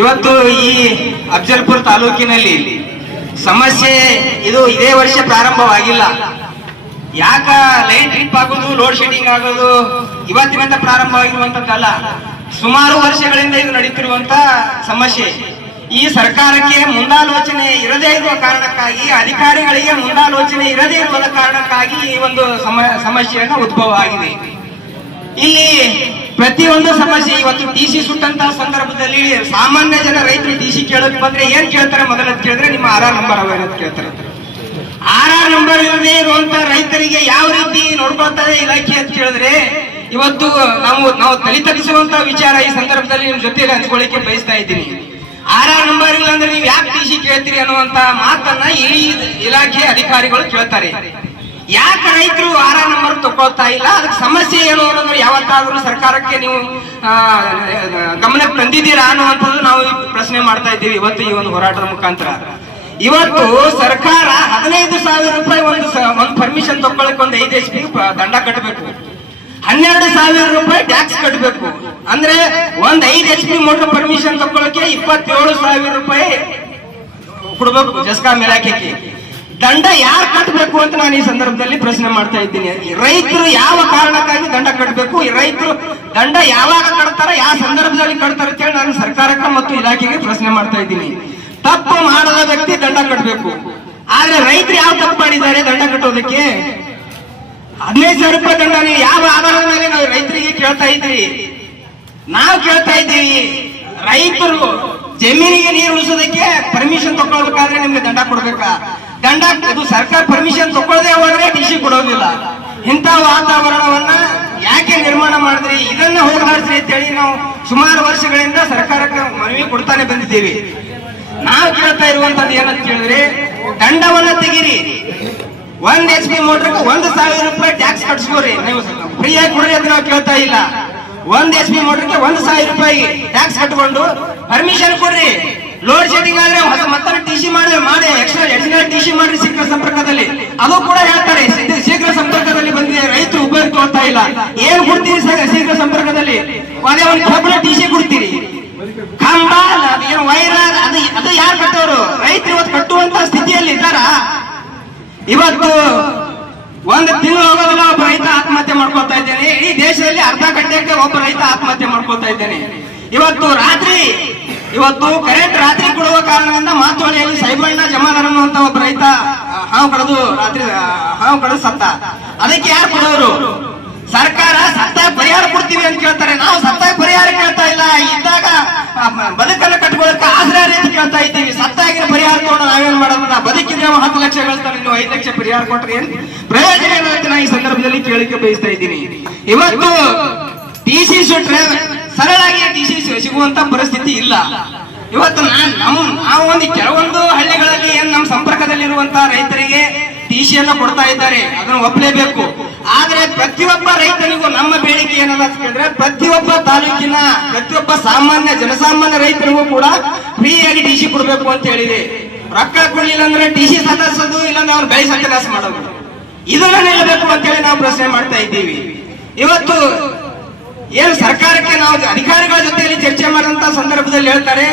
ಇವತ್ತು ಈ ಅಫಜಲ್ಪುರ ತಾಲೂಕಿನಲ್ಲಿ ಸಮಸ್ಯೆ ಇದು ಇದೇ ವರ್ಷ ಪ್ರಾರಂಭವಾಗಿಲ್ಲ. ಯಾಕ ಲೈನ್ ಟ್ರಿಪ್ ಆಗೋದು, ಲೋಡ್ ಶೆಡ್ಡಿಂಗ್ ಆಗೋದು ಇವತ್ತಿನಿಂದ ಪ್ರಾರಂಭವಾಗಿರುವಂತದ್ದಲ್ಲ. ಸುಮಾರು ವರ್ಷಗಳಿಂದ ಇದು ನಡೀತಿರುವಂತ ಸಮಸ್ಯೆ. ಈ ಸರ್ಕಾರಕ್ಕೆ ಮುಂದಾಲೋಚನೆ ಇರದೇ ಇರುವ ಕಾರಣಕ್ಕಾಗಿ, ಅಧಿಕಾರಿಗಳಿಗೆ ಮುಂದಾಲೋಚನೆ ಇರದೇ ಇರುವ ಕಾರಣಕ್ಕಾಗಿ ಈ ಒಂದು ಸಮಸ್ಯೆಯನ್ನು ಉದ್ಭವ ಆಗಿದೆ. ಇಲ್ಲಿ ಪ್ರತಿಯೊಂದು ಸಮಸ್ಯೆ ಇವತ್ತು ಟಿಸಿ ಸುಟ್ಟಂತಹ ಸಂದರ್ಭದಲ್ಲಿ ಸಾಮಾನ್ಯ ಜನ ರೈತರು ಟಿಸಿ ಕೇಳಕ್ ಬಂದ್ರೆ ಏನ್ ಕೇಳ್ತಾರೆ? ಮೊದಲ ಕೇಳಿದ್ರೆ ನಿಮ್ಮ ಆರ್ ನಂಬರ್ ಅವ ಏನಂತ ಕೇಳ್ತಾರೆ. ಆರ್ ನಂಬರ್ ಇಲ್ಲದೆ ಇರುವಂತ ರೈತರಿಗೆ ಯಾವ ರೀತಿ ನೋಡ್ಕೊಳ್ತಾರೆ ಇಲಾಖೆ ಅಂತ ಕೇಳಿದ್ರೆ, ಇವತ್ತು ನಾವು ತಲೆತಗ್ಗಿಸುವಂತ ವಿಚಾರ ಈ ಸಂದರ್ಭದಲ್ಲಿ ನಿಮ್ ಜೊತೆಗೆ ಹಂಚ್ಕೊಳ್ಳಿಕ್ಕೆ ಬಯಸ್ತಾ ಇದ್ದೀನಿ. ಆರ್ ನಂಬರ್ ಇಲ್ಲ ಅಂದ್ರೆ ನೀವು ಯಾಕೆ ಟಿಸಿ ಕೇಳ್ತೀರಿ ಅನ್ನುವಂತ ಮಾತನ್ನ ಈ ಇಲಾಖೆ ಅಧಿಕಾರಿಗಳು ಕೇಳ್ತಾರೆ. ಯಾಕೆ ರೈತರು ಆರ್ ನಂಬರ್ ತಗೊಳ್ತಾ ಇಲ್ಲ? ಅದಕ್ಕೆ ಸಮಸ್ಯೆ ಏನು ಅನ್ನೋದು ಯಾವತ್ತಾದ್ರೂ ಸರ್ಕಾರಕ್ಕೆ ನೀವು ಗಮನಕ್ಕೆ ತಂದಿದ್ದೀರಾ ಅನ್ನುವಂಥದ್ದು ನಾವು ಪ್ರಶ್ನೆ ಮಾಡ್ತಾ ಇದ್ದೀವಿ ಇವತ್ತು ಈ ಒಂದು ಹೋರಾಟದ ಮುಖಾಂತರ. ಇವತ್ತು ಸರ್ಕಾರ 15,000 ರೂಪಾಯಿ ಒಂದು ಪರ್ಮಿಷನ್ ತಗೊಳ್ಳಕ್ಕೆ ಒಂದು 5 HP ದಂಡ ಕಟ್ಟಬೇಕು, 12,000 ರೂಪಾಯಿ ಟ್ಯಾಕ್ಸ್ ಕಟ್ಟಬೇಕು. ಅಂದ್ರೆ ಒಂದ್ 5 HP ಮೋಟರ್ ಪರ್ಮಿಷನ್ ತಗೊಳ್ಳಕ್ಕೆ 27,000 ರೂಪಾಯಿ ಕೊಡ್ಬೇಕು ಜಸ್ಕಾಂ ಇಲಾಖೆಗೆ. ದಂಡ ಯಾರು ಕಟ್ಟಬೇಕು ಅಂತ ನಾನು ಈ ಸಂದರ್ಭದಲ್ಲಿ ಪ್ರಶ್ನೆ ಮಾಡ್ತಾ ಇದ್ದೀನಿ. ರೈತರು ಯಾವ ಕಾರಣಕ್ಕಾಗಿ ದಂಡ ಕಟ್ಟಬೇಕು, ರೈತರು ದಂಡ ಯಾವಾಗ ಕಟ್ತಾರ, ಯಾವ ಸಂದರ್ಭದಲ್ಲಿ ಕಟ್ತಾರ ಅಂತ ಹೇಳಿ ನಾನು ಸರ್ಕಾರಕ್ಕೆ ಮತ್ತು ಇಲಾಖೆಗೆ ಪ್ರಶ್ನೆ ಮಾಡ್ತಾ ಇದ್ದೀನಿ. ತಪ್ಪು ಮಾಡದ ವ್ಯಕ್ತಿ ದಂಡ ಕಟ್ಟಬೇಕು. ಆದ್ರೆ ರೈತರು ಯಾವ ತಪ್ಪು ಮಾಡಿದ್ದಾರೆ ದಂಡ ಕಟ್ಟೋದಕ್ಕೆ? 15,000 ರೂಪಾಯಿ ದಂಡ ನೀವು ಯಾವ ಆಧಾರದ ಮೇಲೆ ನಾವು ರೈತರಿಗೆ ಕೇಳ್ತಾ ಇದ್ದೀವಿ? ನಾವು ಕೇಳ್ತಾ ಇದ್ದೀವಿ, ರೈತರು ಜಮೀನಿಗೆ ನೀರು ಉಳಿಸೋದಕ್ಕೆ ಪರ್ಮಿಷನ್ ತಗೊಳ್ಬೇಕಾದ್ರೆ ನಿಮ್ಗೆ ದಂಡ ಕೊಡ್ಬೇಕಾ? ದಂಡ ಅದು ಸರ್ಕಾರ ಪರ್ಮಿಷನ್ ತಗೊಳ್ಳದೆ ಹೋದ್ರೆ ಟಿಸಿ ಕೊಡೋದಿಲ್ಲ. ಇಂಥ ವಾತಾವರಣವನ್ನ ಯಾಕೆ ನಿರ್ಮಾಣ ಮಾಡಿದ್ರಿ, ಇದನ್ನ ಹೋಗಲಾಡಿಸ್ರಿ ಅಂತ ಹೇಳಿ ನಾವು ಸುಮಾರು ವರ್ಷಗಳಿಂದ ಸರ್ಕಾರಕ್ಕೆ ಮನವಿ ಕೊಡ್ತಾನೆ ಬಂದಿದ್ದೀವಿ. ನಾವು ಕೇಳ್ತಾ ಇರುವಂತದ್ದು ಏನಂತ ಕೇಳಿದ್ರೆ, ದಂಡವನ್ನ ತೆಗೀರಿ. 1 HP ಮೋಟರ್ಗೆ 1,000 ರೂಪಾಯಿ ಟ್ಯಾಕ್ಸ್ ಕಟ್ಸ್ಕೋರಿ. ನೀವು ಫ್ರೀಯಾಗಿ ಕೊಡ್ರಿ ಅಂತ ನಾವು ಕೇಳ್ತಾ ಇಲ್ಲ. 1 HP ಮೋಟರ್ಗೆ 1,000 ರೂಪಾಯಿ ಟ್ಯಾಕ್ಸ್ ಕಟ್ಕೊಂಡು ಪರ್ಮಿಷನ್ ಕೊಡ್ರಿ. ಲೋಡ್ ಶೆಡ್ಡಿಂಗ್ ಆದ್ರೆ ಮತ್ತೆ ಟಿಸಿ ಮಾಡಿ ಎಕ್ಸ್ಟ್ರಾ ಟಿಸಿ ಮಾಡ್ರಿ ಶೀಘ್ರ ಸಂಪರ್ಕದಲ್ಲಿ. ಅದು ಕೂಡ ಹೇಳ್ತಾರೆ ಶೀಘ್ರ ಸಂಪರ್ಕದಲ್ಲಿ ಬಂದಿದೆ, ರೈತರು ಉಪಯೋಗ ತಗೋತಾ ಇಲ್ಲ. ಏನ್ ಕೊಡ್ತೀರಿ ಶೀಘ್ರ ಸಂಪರ್ಕದಲ್ಲಿ? ಅದೇ ಒಂದು ಕಬ್ಬಣ ಟಿಸಿ ಕೊಡ್ತೀರಿ, ಕಂಬ ಅದೇನು ವೈರ್ ಅದು ಯಾರು ಕಟ್ಟೋರು? ರೈತರು ಇವತ್ತು ಕಟ್ಟುವಂತ ಸ್ಥಿತಿಯಲ್ಲಿ ಇದ್ದಾರ? ಇವತ್ತು ಒಂದು ತಿಂಗಳು ಹೋಗೋದಿಲ್ಲ ಒಬ್ಬ ರೈತ ಆತ್ಮಹತ್ಯೆ ಮಾಡ್ಕೊಳ್ತಾ ಇದ್ದೇನೆ. ಇಡೀ ದೇಶದಲ್ಲಿ ಅರ್ಧ ಗಂಟೆಗೆ ಒಬ್ಬ ರೈತ ಆತ್ಮಹತ್ಯೆ ಮಾಡ್ಕೊಳ್ತಾ ಇದ್ದೇನೆ. ಇವತ್ತು ಕರೆಂಟ್ ರಾತ್ರಿ ಕೊಡುವ ಕಾರಣದಿಂದ ಮಾತುವಳಿಯಲ್ಲಿ ಸೈಬಣ್ಣ ಜಮಾದಾರ್ ಅನ್ನುವಂತ ಒಬ್ಬ ರೈತ ಹಾವು ಕಡದು ಸತ್ತ. ಅದಕ್ಕೆ ಯಾರು ಕೊಡೋರು? ಸರ್ಕಾರ ಸತ್ತಾಗ ಪರಿಹಾರ ಕೊಡ್ತೀವಿ ಅಂತ ಕೇಳ್ತಾರೆ. ನಾವು ಸತ್ತಾಗ ಪರಿಹಾರ ಕೇಳ್ತಾ ಇಲ್ಲ, ಇದ್ದಾಗ ಬದುಕನ್ನು ಕಟ್ಕೊಳ್ಳಕ್ಕೆ ಆಸರೆ ರೀತಿ ಕೇಳ್ತಾ ಇದ್ದೀವಿ. ಸತ್ತಾಗಿನ ಪರಿಹಾರ ತಗೊಂಡು ನಾವೇನ್ ಮಾಡೋದಿಲ್ಲ. ಬದುಕಿದ್ರೆ 10 ಲಕ್ಷ ಗಳಿಸ್ತಾರೆ, ನೀವು 5 ಲಕ್ಷ ಪರಿಹಾರ ಕೊಟ್ರೆ ಏನ್ ಪ್ರಯೋಜನ ಇರುತ್ತೆ? ನಾನು ಈ ಸಂದರ್ಭದಲ್ಲಿ ಕೇಳಿಕೆ ಬಯಸ್ತಾ ಇದ್ದೀನಿ. ಇವತ್ತು ಟಿಸಿ ಸುಟ್ರೆ ಸರಳಾಗಿ ಟಿಸಿ ಸಿಗುವಂತ ಪರಿಸ್ಥಿತಿ ಇಲ್ಲ. ಇವತ್ತು ನಾವು ಕೆಲವೊಂದು ಹಳ್ಳಿಗಳಲ್ಲಿ ಏನ್ ನಮ್ಮ ಸಂಪರ್ಕದಲ್ಲಿರುವಂತಹ ರೈತರಿಗೆ ಟಿಸಿಯನ್ನು ಕೊಡ್ತಾ ಇದ್ದಾರೆ, ಅದನ್ನು ಒಪ್ಪಲೇಬೇಕು. ಆದ್ರೆ ಪ್ರತಿಯೊಬ್ಬ ರೈತನಿಗೂ ನಮ್ಮ ಬೇಡಿಕೆ ಏನದ ಅಂತ ಕೇಳಿದ್ರೆ, ಪ್ರತಿಯೊಬ್ಬ ತಾಲೂಕಿನ ಪ್ರತಿಯೊಬ್ಬ ಜನಸಾಮಾನ್ಯ ರೈತರಿಗೂ ಕೂಡ ಫ್ರೀಯಾಗಿ ಟಿಸಿ ಕೊಡ್ಬೇಕು ಅಂತ ಹೇಳಿದೆ. ರೊಕ್ಕ ಕೊಡ್ಲಿಲ್ಲ ಅಂದ್ರೆ ಟಿಸಿ ಸಲ್ಲಿಸೋದು, ಇಲ್ಲಾಂದ್ರೆ ಅವ್ರು ಬೆಳೆ ಸತ್ಯಾನಾಶ ಮಾಡೋದು, ಇದನ್ನ ನಿಲ್ಲಬೇಕು ಅಂತ ಹೇಳಿ ನಾವು ಪ್ರಶ್ನೆ ಮಾಡ್ತಾ ಇದ್ದೀವಿ. ಇವತ್ತು ಏನು ಸರ್ಕಾರಕ್ಕೆ ನಾವು ಅಧಿಕಾರಿಗಳ ಜೊತೆಯಲ್ಲಿ ಚರ್ಚೆ ಮಾಡುವಂತ ಸಂದರ್ಭದಲ್ಲಿ ಹೇಳ್ತಾರೆ,